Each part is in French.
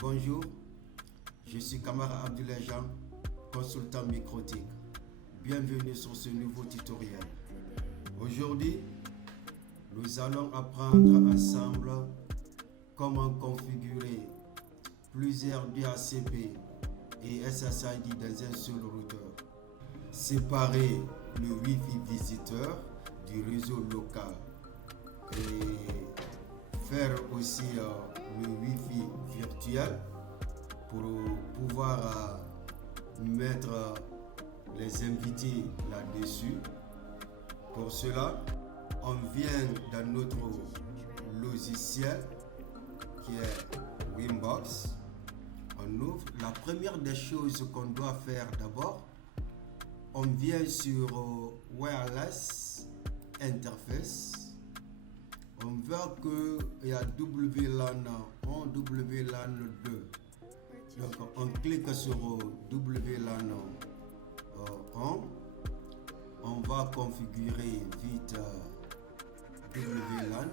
Bonjour, je suis Kamara Abdoulaye Jean, consultant microtique. Bienvenue sur ce nouveau tutoriel. Aujourd'hui, nous allons apprendre ensemble comment configurer plusieurs DHCP et SSID dans un seul routeur. Séparer le Wi-Fi visiteur du réseau local et faire aussi le Wi-Fi virtuel pour pouvoir mettre les invités là-dessus. Pour cela, on vient dans notre logiciel qui est Winbox. On ouvre. La première des choses qu'on doit faire d'abord, on vient sur Wireless Interface. On voit qu'il y a WLAN 1, WLAN 2. Donc on clique sur WLAN 1. On va configurer vite WLAN.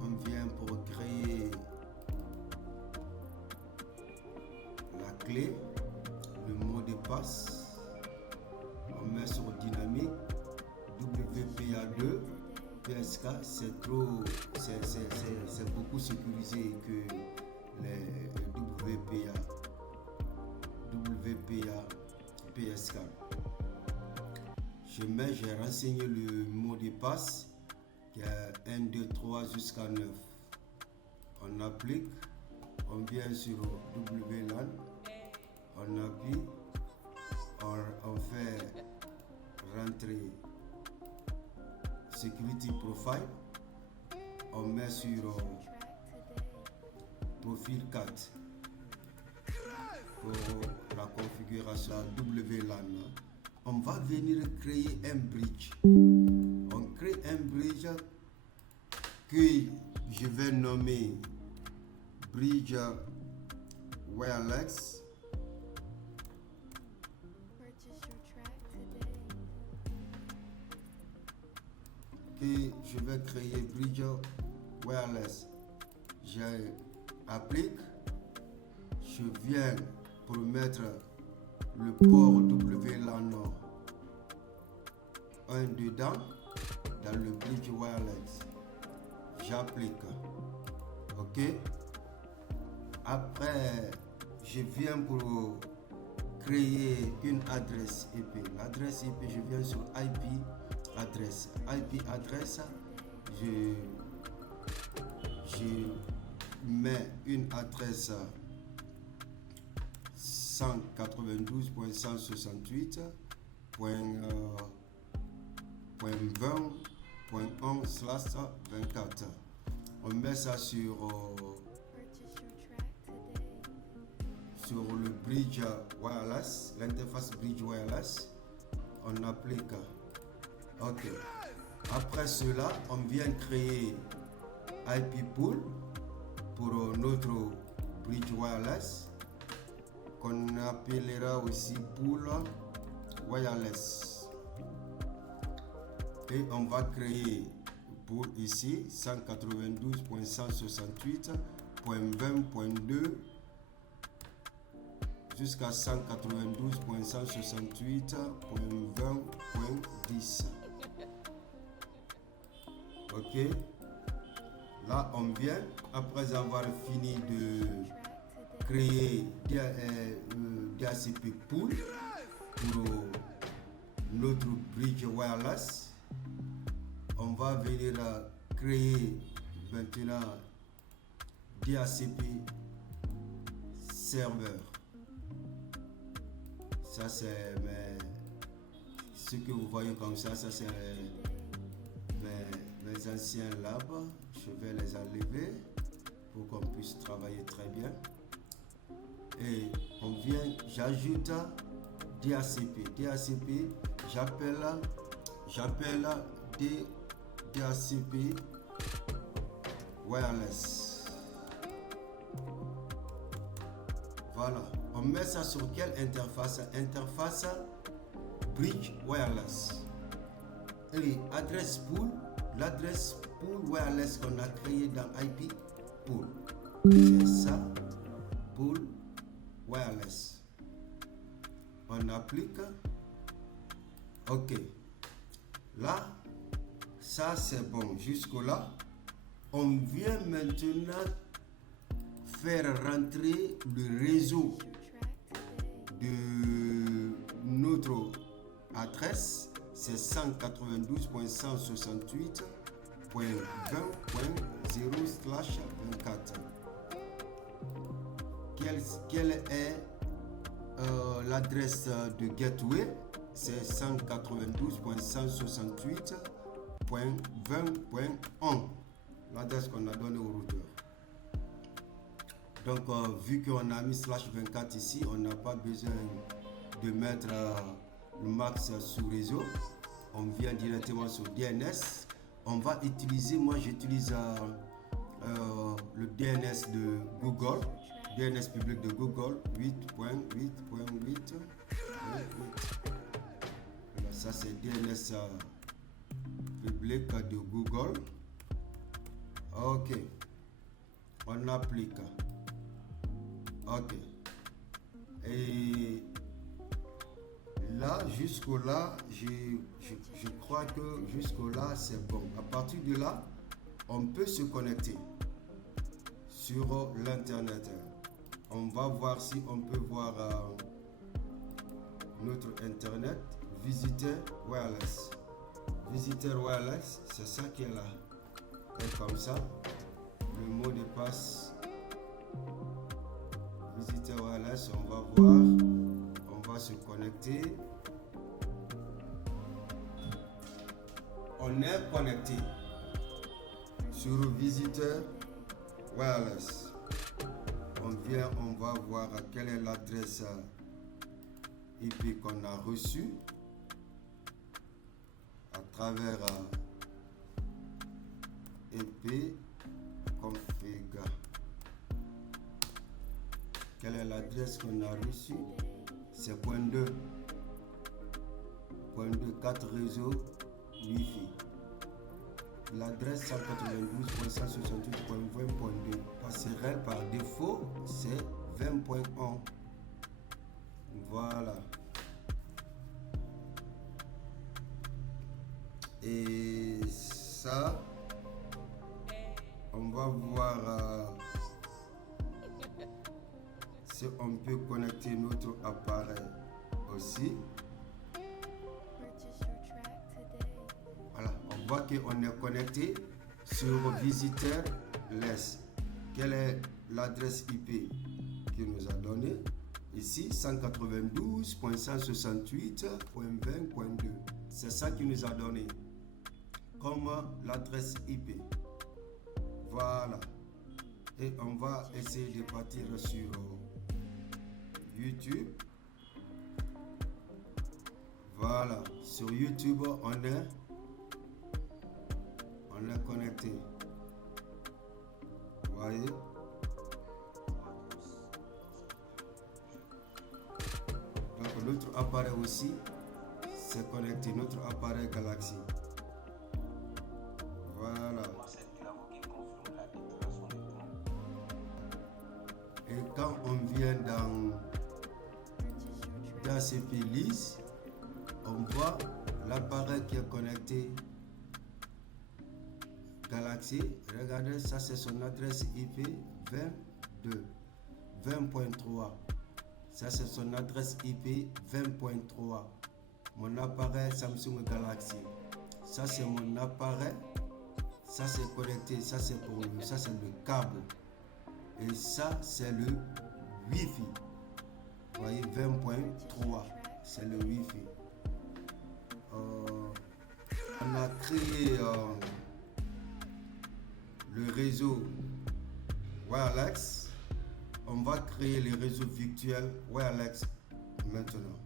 On vient pour créer la clé, le mot de passe. On met sur dynamique. WPA2, PSK, c'est beaucoup sécurisé que les WPA, PSK. J'ai renseigné le mot de passe qui est 1, 2, 3 jusqu'à 9. On applique, on vient sur WLAN, on appuie, on fait rentrer Security Profile, on met sur profil 4 pour la configuration WLAN. On va venir créer un bridge. On crée un bridge que je vais nommer Bridge Wireless. Et je vais créer Bridge Wireless. J'applique, je viens pour mettre le port WLAN 1 dedans dans le Bridge Wireless. J'applique. OK. Après, je viens pour créer une adresse IP. L'adresse IP, je viens sur IP adresse. IP adresse, je mets une adresse 192.168.20.11/24. On met ça sur le bridge wireless, l'interface bridge wireless. On applique. OK. Après cela, on vient créer IP pool pour notre bridge wireless qu'on appellera aussi pool wireless. Et on va créer pour ici 192.168.20.2 jusqu'à 192.168.20.10. OK. Là, on vient, après avoir fini de créer DHCP pool pour notre bridge wireless, on va venir créer maintenant DHCP serveur. Ça, c'est ce que vous voyez comme ça, c'est mes anciens labs. Je vais les enlever pour qu'on puisse travailler très bien. Et on vient, j'ajoute DHCP. DHCP, j'appelle DHCP wireless. Voilà. On met ça sur quelle interface? Interface bridge wireless. Et adresse pool, l'adresse pool wireless qu'on a créé dans IP pool. C'est ça, pool wireless. On applique. OK. Là, ça c'est bon. Jusque-là, on vient maintenant faire rentrer le réseau de notre adresse. C'est 192.168.20.0/24. Quelle est l'adresse de gateway? C'est 192.168.20.1, l'adresse qu'on a donnée au routeur. Donc vu qu'on a mis /24 ici, on n'a pas besoin de mettre le max sous réseau. On vient directement sur DNS. On va utiliser, moi j'utilise le DNS de Google, DNS public de Google 8.8.8. Ça c'est DNS public de Google. OK. On applique. OK. Et là, jusque-là, je crois que jusque-là, c'est bon. À partir de là, on peut se connecter sur l'Internet. On va voir si on peut voir notre Internet. Visiteur wireless. Visiteur wireless, c'est ça qui est là. Et comme ça, le mot de passe. Visiteur wireless, on va voir. On va se connecter. On est connecté sur le visiteur wireless. On vient, on va voir quelle est l'adresse IP qu'on a reçue à travers IP config. Quelle est l'adresse qu'on a reçue? C'est .2. .2, 4 réseaux Wi-Fi. L'adresse 192.168.20.2. Passerelle par défaut, c'est 20.1. Voilà. Et ça, on va voir si on peut connecter notre appareil aussi. Voilà, on voit qu'on est connecté sur visiteur less. Quelle est l'adresse IP qu'il nous a donné? Ici, 192.168.20.2. C'est ça qu'il nous a donné comme l'adresse IP. Voilà. Et on va essayer de partir sur YouTube. Voilà. Sur YouTube, on est connecté. Vous voyez? Donc notre appareil aussi c'est connecté, notre appareil Galaxy. Voilà. Et quand on vient dans CP list, on voit l'appareil qui est connecté Galaxy. Regardez, ça c'est son adresse IP 22 20.3. Ça c'est son adresse IP 20.3. Mon appareil Samsung Galaxy. Ça c'est mon appareil. Ça c'est connecté. Ça c'est pour le. Ça c'est le câble. Et ça c'est le Wi-Fi. Vous voyez 20.3. C'est le Wi-Fi. On a créé le réseau wireless. On va créer les réseaux virtuels wireless maintenant.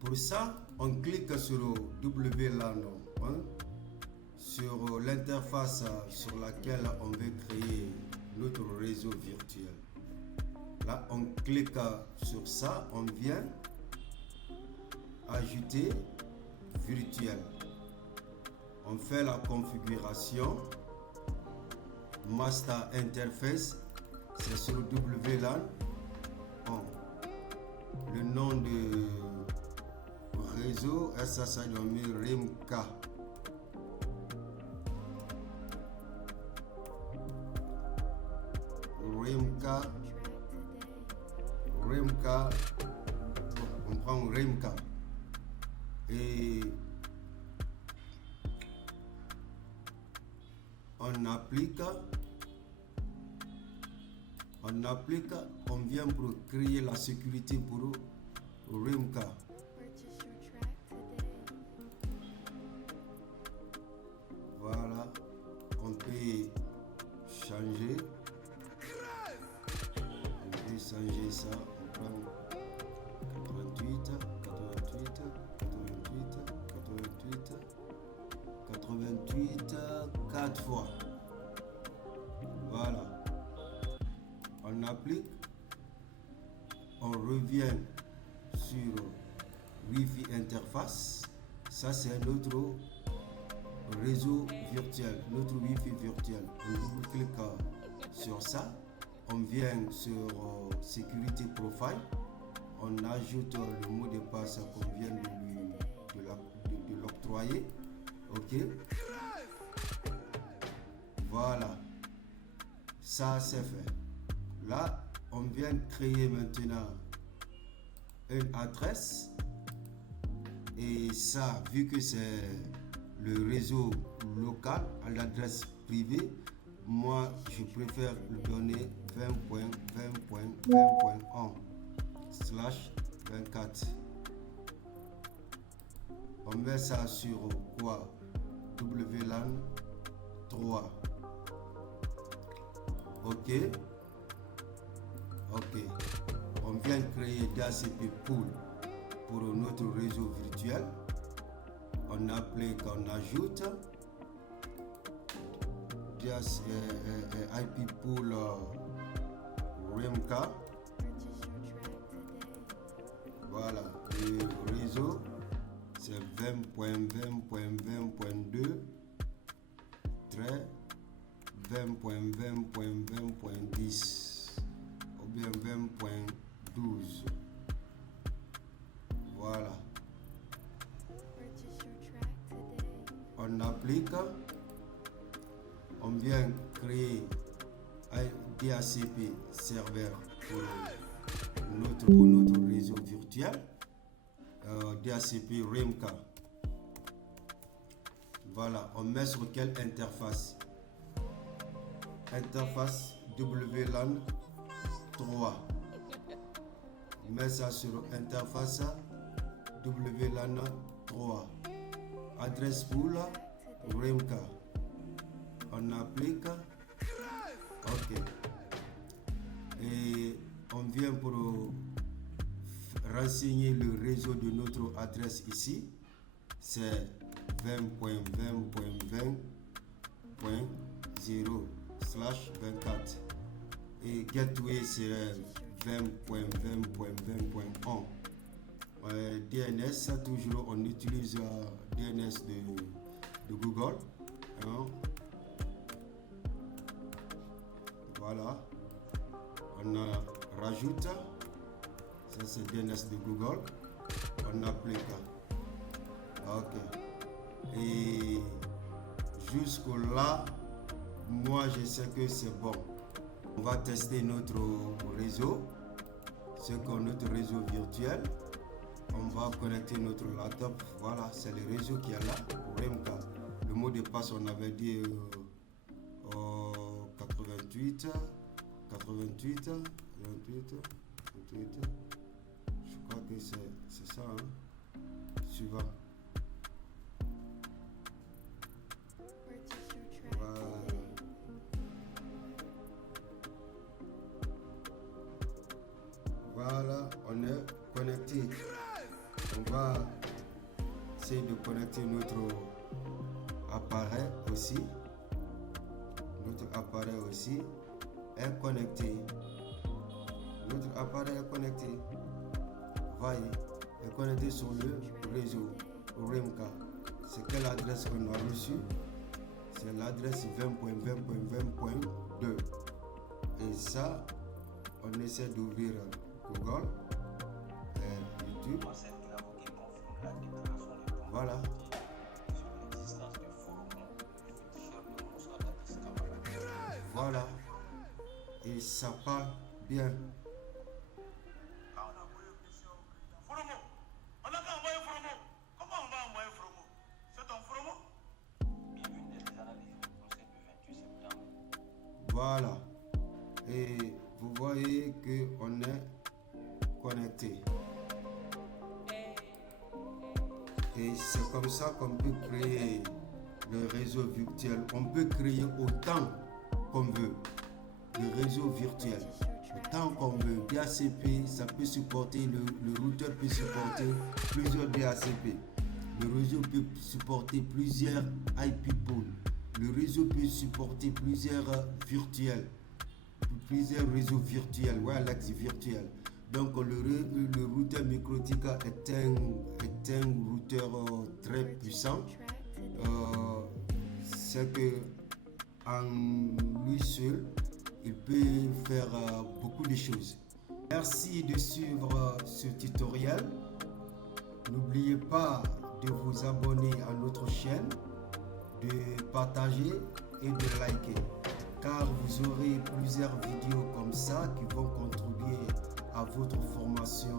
Pour ça, on clique sur le WLAN, sur l'interface sur laquelle on veut créer notre réseau virtuel. Là, on clique sur ça, on vient ajouter virtuel. On fait la configuration. Master Interface, c'est sur WLAN. Bon. Le nom de réseau, ça doit mettre RIMCA. RIMCA, on prend RIMCA et on applique, on vient pour créer la sécurité pour RIMCA. Voilà, on peut changer. Changer ça, on prend 88, 4 fois. Voilà. On applique, on revient sur Wi-Fi interface. Ça c'est notre réseau virtuel, notre Wi-Fi virtuel. On double-clique sur ça. On vient sur Security Profile, on ajoute le mot de passe qu'on vient de l'octroyer. Ok. Voilà. Ça c'est fait. Là, on vient créer maintenant une adresse. Et ça, vu que c'est le réseau local à l'adresse privée, moi je préfère le donner 20.20.20.1/24. On met ça sur quoi? WLAN 3. Ok. On vient créer DHCP pool pour notre réseau virtuel. On applique, on ajoute IP pool RIMCA. Voilà, le réseau c'est 20.20.20.2 20.20.20.10 ou bien 20.12. Voilà. On applique. On vient créer un DHCP serveur pour notre réseau virtuel. DHCP RIMCA. Voilà, on met sur quelle interface? Interface WLAN 3. On met ça sur interface WLAN 3. Adresse pool RIMCA. On applique. Ok. Et on vient pour renseigner le réseau de notre adresse ici. C'est 20.20.20.0/24. Et gateway c'est 20.20.20.1. DNS, toujours on utilise DNS de Google. Hein? Voilà, on rajoute, ça c'est DNS de Google, on applique. Ok, et jusque là, moi je sais que c'est bon. On va tester notre réseau, c'est comme notre réseau virtuel. On va connecter notre laptop. Voilà, c'est le réseau qui est là pour RIMCA. Le mot de passe, on avait dit 88. Je crois que c'est ça. Hein? Suivant. Voilà, on est connecté. On va essayer de connecter notre appareil aussi. Notre appareil aussi est connecté. Notre appareil est connecté. Voyez, est connecté sur le réseau RIMCA. c'est quelle adresse qu'on a reçue? C'est l'adresse 20.20.20.2. Et ça, on essaie d'ouvrir Google et YouTube. Voilà. Voilà. Et ça parle bien. Voilà. Et vous voyez qu'on est connecté. Et c'est comme ça qu'on peut créer le réseau virtuel. On peut créer autant qu'on veut le réseau virtuel. Autant qu'on veut. DHCP, ça peut supporter, le routeur peut supporter plusieurs DHCP. Le réseau peut supporter plusieurs IP pools. Le réseau peut supporter plusieurs virtuels, plusieurs réseaux virtuels, wireless virtuels. Donc le routeur Microtika est un routeur très puissant. C'est que en lui seul, il peut faire beaucoup de choses. Merci de suivre ce tutoriel. N'oubliez pas de vous abonner à notre chaîne, de partager et de liker, car vous aurez plusieurs vidéos comme ça qui vont contribuer à votre formation